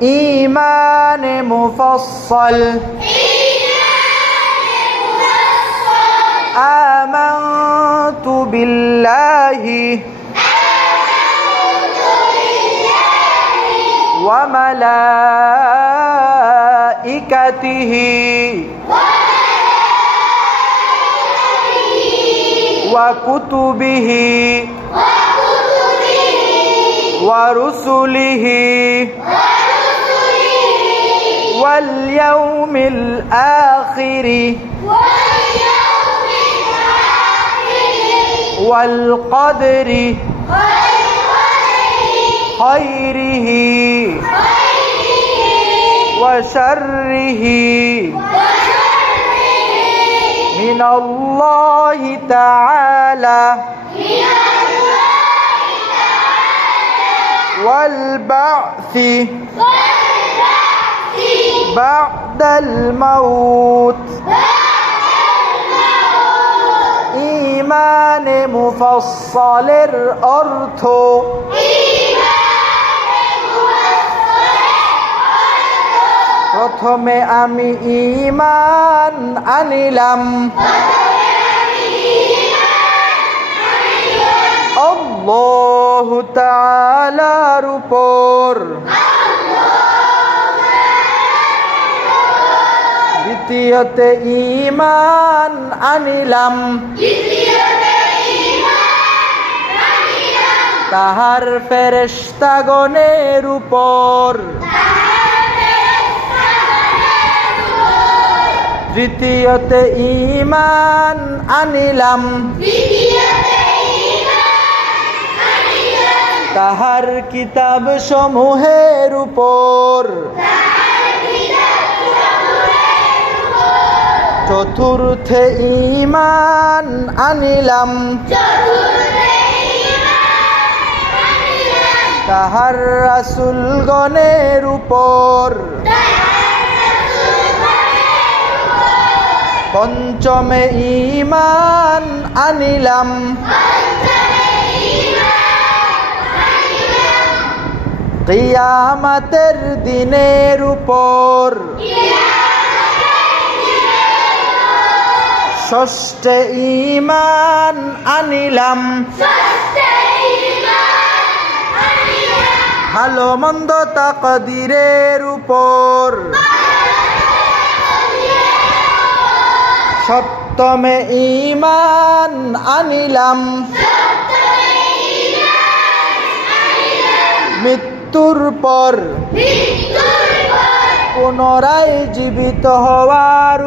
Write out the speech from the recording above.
ঈমান মুফাসসাল আমানতু বিল্লাহি ওয়া মালাইকাতিহি ওয়া কুতুবিহি ওয়া রুসুলিহি ওয়াল ইয়াউমিল আখির ওয়াল কদরি খায়রিহি ওয়া শাররিহি মিনাল্লাহি তাআলা ওয়াল বা'সি বা'দাল মাউত। ঈমানে মুফাসসালের অর্থ প্রথমে আমি ঈমান আনিলাম আল্লাহু তাআলার উপর, দ্বিতীয়তে ঈমান আনিলাম তাহার ফেরেশতাগণের উপর, তৃতীয়তে ঈমান আনিলাম তাহার কিতাব সমূহের উপর, চতুর্থে ঈমান আনিলাম তাহার রাসূলগণের উপর, পঞ্চমে ঈমান আনিলাম কিয়ামতের দিনের উপর, ষষ্ঠে ঈমান আনিলাম ভালো মন্দ তাকদীরের উপর, সপ্তমে ঈমান আনিলাম মৃত্যুর পর পুনরায় জীবিত হওয়ার